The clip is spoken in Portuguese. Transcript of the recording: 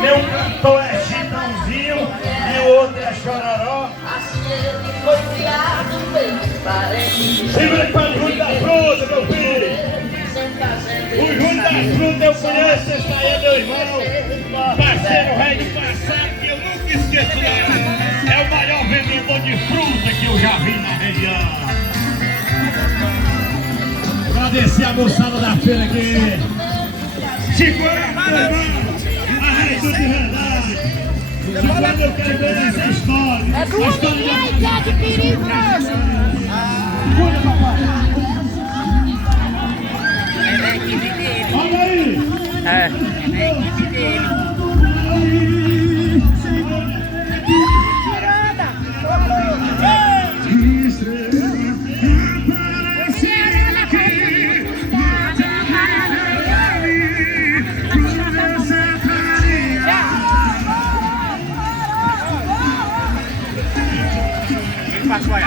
Meu cantor é Chitãozinho e o outro é Chororó. Segura para o Júlio da Fruta, meu filho. O Júlio da Fruta eu conheço, esse aí é meu irmão. Parceiro rei do passado que eu nunca esquecerei. É o maior vendedor de fruta que eu já vi na região. Agradecer a moçada da feira aqui. Segura, a rei do de verdade. Segura, eu quero ver essa história. É do homem que adquiriu trouxe. Cuida, papai. Olha aí. É a equipe dele. Passou aí,